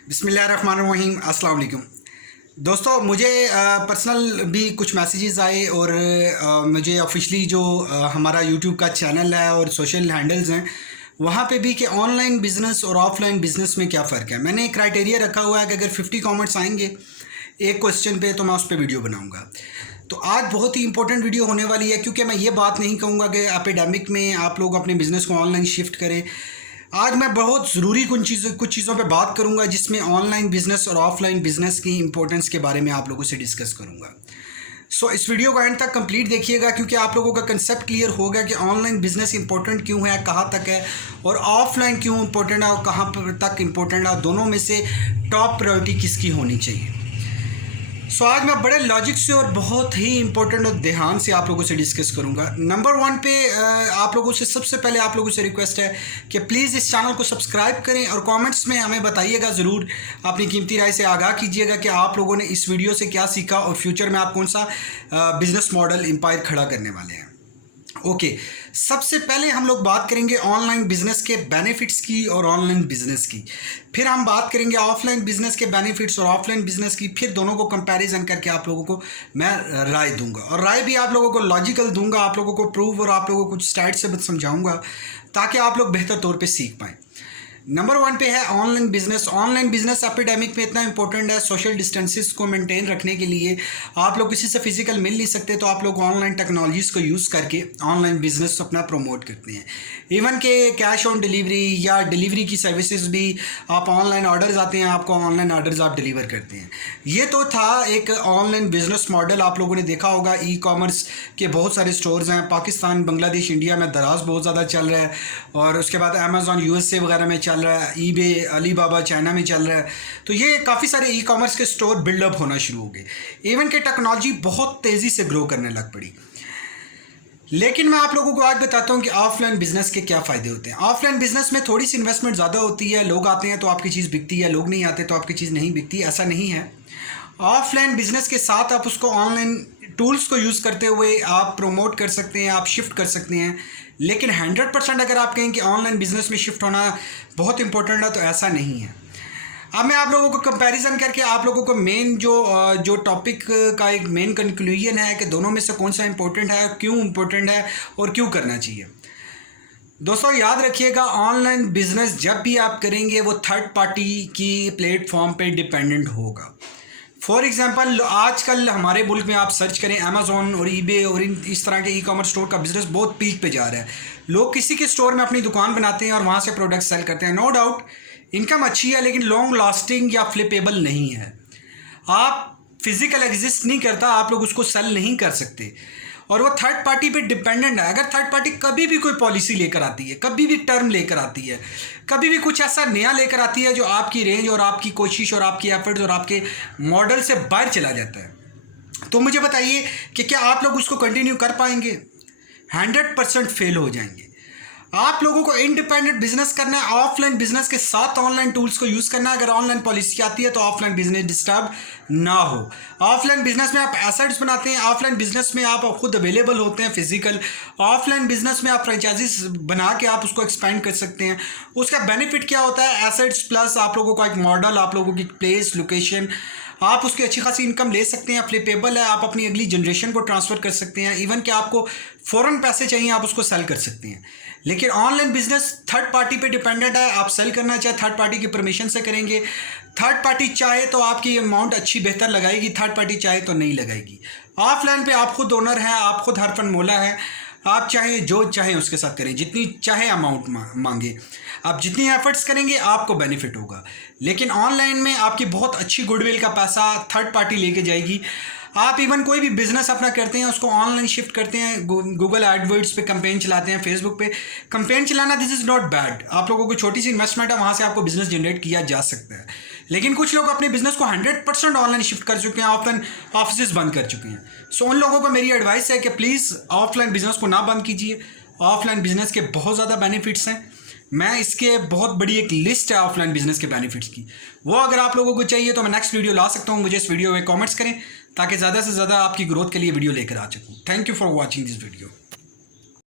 बिस्मिल्लाहिर्रहमानिर्रहीम, अस्सलाम वालेकुम। दोस्तों, मुझे पर्सनल भी कुछ मैसेजेस आए और मुझे ऑफिशियली जो हमारा यूट्यूब का चैनल है और सोशल हैंडल्स हैं वहाँ पे भी कि ऑनलाइन बिज़नेस और ऑफलाइन बिज़नेस में क्या फ़र्क है। मैंने एक क्राइटेरिया रखा हुआ है कि अगर 50 कमेंट्स आएंगे एक क्वेश्चन पे तो मैं उस पर वीडियो बनाऊंगा। तो आज बहुत ही इंपॉर्टेंट वीडियो होने वाली है, क्योंकि मैं ये बात नहीं कहूँगा कि एपिडेमिक में आप लोग अपने बिज़नेस को ऑनलाइन शिफ्ट करें। आज मैं बहुत ज़रूरी कुछ चीज़ों पे बात करूंगा जिसमें ऑनलाइन बिज़नेस और ऑफलाइन बिज़नेस की इंपॉर्टेंस के बारे में आप लोगों से डिस्कस करूंगा। सो इस वीडियो को एंड तक कंप्लीट देखिएगा, क्योंकि आप लोगों का कंसेप्ट क्लियर होगा कि ऑनलाइन बिज़नेस इंपॉर्टेंट क्यों है, कहाँ तक है, और ऑफलाइन क्यों इंपॉर्टेंट है और कहाँ तक इंपॉर्टेंट है, दोनों में से टॉप प्रायोरिटी किसकी होनी चाहिए। सो आज मैं बड़े लॉजिक से और बहुत ही इंपॉर्टेंट और ध्यान से आप लोगों से डिस्कस करूंगा। नंबर 1 पे आप लोगों से सबसे पहले आप लोगों से रिक्वेस्ट है कि प्लीज़ इस चैनल को सब्सक्राइब करें और कमेंट्स में हमें बताइएगा, ज़रूर अपनी कीमती राय से आगाह कीजिएगा कि आप लोगों ने इस वीडियो से क्या सीखा और फ्यूचर में आप कौन सा बिजनेस मॉडल एम्पायर खड़ा करने वाले हैं। ओके, सबसे पहले हम लोग बात करेंगे ऑनलाइन बिजनेस के बेनिफिट्स की और ऑनलाइन बिजनेस की। फिर हम बात करेंगे ऑफलाइन बिजनेस के बेनिफिट्स और ऑफलाइन बिजनेस की। फिर दोनों को कंपैरिजन करके आप लोगों को मैं राय दूंगा, और राय भी आप लोगों को लॉजिकल दूंगा, आप लोगों को प्रूव और आप लोगों को कुछ स्टाइल से समझाऊंगा ताकि आप लोग बेहतर तौर पर सीख पाएँ। नंबर 1 पे है online business. Online business epidemic में इतना इंपॉर्टेंट है, सोशल डिस्टेंसेस को मेंटेन रखने के लिए आप लोग किसी से फिजिकल मिल नहीं सकते, तो आप लोग ऑनलाइन टेक्नोलॉजीज़ को यूज़ करके ऑनलाइन बिजनेस अपना प्रमोट करते हैं। इवन के कैश ऑन डिलीवरी या डिलीवरी की सर्विसेज भी आप ऑनलाइन ऑर्डर्स आते हैं, आपको ऑनलाइन ऑर्डर्स आप डिलीवर करते हैं। ये तो था एक ऑनलाइन बिजनेस मॉडल। आप लोगों ने देखा होगा ई कॉमर्स के बहुत सारे स्टोर्स हैं, पाकिस्तान, बांग्लादेश, इंडिया में दराज बहुत ज़्यादा चल रहा है, और उसके बाद अमेज़ॉन USA वगैरह में चल रहा है, ईबे, अलीबाबा चाइना में चल रहा है। तो ये काफ़ी सारे ई कॉमर्स के स्टोर बिल्डअप होना शुरू हो गए। इवन के टेक्नोलॉजी बहुत तेज़ी से ग्रो करने लग पड़ी। लेकिन मैं आप लोगों को आज बताता हूँ कि ऑफलाइन बिजनेस के क्या फ़ायदे होते हैं। ऑफलाइन बिजनेस में थोड़ी सी इन्वेस्टमेंट ज़्यादा होती है, लोग आते हैं तो आपकी चीज़ बिकती है, लोग नहीं आते तो आपकी चीज़ नहीं बिकती, ऐसा नहीं है। ऑफलाइन बिजनेस के साथ आप उसको ऑनलाइन टूल्स को यूज़ करते हुए आप प्रमोट कर सकते हैं, आप शिफ्ट कर सकते हैं। लेकिन 100% अगर आप कहें कि ऑनलाइन बिजनेस में शिफ्ट होना बहुत इंपॉर्टेंट है, तो ऐसा नहीं है। अब मैं आप लोगों को कंपैरिजन करके आप लोगों को मेन जो टॉपिक का एक मेन कंक्लूजन है कि दोनों में से कौन सा इंपॉर्टेंट है, क्यों इंपॉर्टेंट है और क्यों करना चाहिए। दोस्तों याद रखिएगा, ऑनलाइन बिजनेस जब भी आप करेंगे वो थर्ड पार्टी की प्लेटफॉर्म पे डिपेंडेंट होगा। फॉर एग्जांपल, आजकल हमारे मुल्क में आप सर्च करें, अमेज़ॉन और ईबे और इस तरह के ई कॉमर्स स्टोर का बिजनेस बहुत पीक पे जा रहा है। लोग किसी के स्टोर में अपनी दुकान बनाते हैं और वहाँ से प्रोडक्ट सेल करते हैं। नो डाउट इनकम अच्छी है, लेकिन लॉन्ग लास्टिंग या फ्लिपेबल नहीं है। आप फिजिकल एग्जिस्ट नहीं करता, आप लोग उसको सेल नहीं कर सकते, और वो थर्ड पार्टी पे डिपेंडेंट है। अगर थर्ड पार्टी कभी भी कोई पॉलिसी लेकर आती है, कभी भी टर्म लेकर आती है, कभी भी कुछ ऐसा नया लेकर आती है जो आपकी रेंज और आपकी कोशिश और आपकी एफर्ट्स और आपके मॉडल से बाहर चला जाता है, तो मुझे बताइए कि क्या आप लोग उसको कंटिन्यू कर पाएंगे? 100% फेल हो जाएंगे। आप लोगों को इंडिपेंडेंट बिजनेस करना है, ऑफलाइन बिजनेस के साथ ऑनलाइन टूल्स को यूज़ करना है। अगर ऑनलाइन पॉलिसी आती है तो ऑफलाइन बिजनेस डिस्टर्ब ना हो। ऑफलाइन बिजनेस में आप एसेट्स बनाते हैं, ऑफलाइन बिजनेस में आप खुद अवेलेबल होते हैं फिजिकल, ऑफलाइन बिजनेस में आप फ्रेंचाइजीज बना के आप उसको एक्सपेंड कर सकते हैं। उसका बेनिफिट क्या होता है? एसेट्स प्लस आप लोगों का एक मॉडल, आप लोगों की प्लेस, लोकेशन, आप उसकी अच्छी खासी इनकम ले सकते हैं, फ्लिपेबल है, आप अपनी अगली जनरेशन को ट्रांसफ़र कर सकते हैं। इवन कि आपको फ़ौरन पैसे चाहिए, आप उसको सेल कर सकते हैं। लेकिन ऑनलाइन बिजनेस थर्ड पार्टी पे डिपेंडेंट है। आप सेल करना चाहे थर्ड पार्टी की परमिशन से करेंगे। थर्ड पार्टी चाहे तो आपकी अमाउंट अच्छी बेहतर लगाएगी, थर्ड पार्टी चाहे तो नहीं लगाएगी। ऑफलाइन पे आप खुद ओनर हैं, आप खुद हर फन मौला हैं, आप चाहे जो चाहें उसके साथ करें, जितनी चाहे अमाउंट मांगे, आप जितनी एफर्ट्स करेंगे आपको बेनिफिट होगा। लेकिन ऑनलाइन में आपकी बहुत अच्छी गुडविल का पैसा थर्ड पार्टी लेके जाएगी। आप इवन कोई भी बिजनेस अपना करते हैं उसको ऑनलाइन शिफ्ट करते हैं, गूगल एडवर्ड्स पे कैंपेन चलाते हैं, फेसबुक पे कैंपेन चलाना, दिस इज़ नॉट बैड। आप लोगों को छोटी सी इन्वेस्टमेंट है, वहाँ से आपको बिजनेस जनरेट किया जा सकता है। लेकिन कुछ लोग अपने बिजनेस को 100% ऑनलाइन शिफ्ट कर चुके हैं, ऑफलाइन ऑफिस बंद कर चुके हैं। सो उन लोगों को मेरी एडवाइस है कि प्लीज़ ऑफलाइन बिजनेस को ना बंद कीजिए। ऑफलाइन बिजनेस के बहुत ज़्यादा बेनिफिट्स हैं। मैं इसके बहुत बड़ी एक लिस्ट है ऑफलाइन बिजनेस के बेनिफिट्स की, वो अगर आप लोगों को चाहिए तो मैं नेक्स्ट वीडियो ला सकता हूँ। मुझे इस वीडियो में कमेंट्स करें ताकि ज़्यादा से ज़्यादा आपकी ग्रोथ के लिए वीडियो लेकर आ सकूँ। Thank you for watching this video.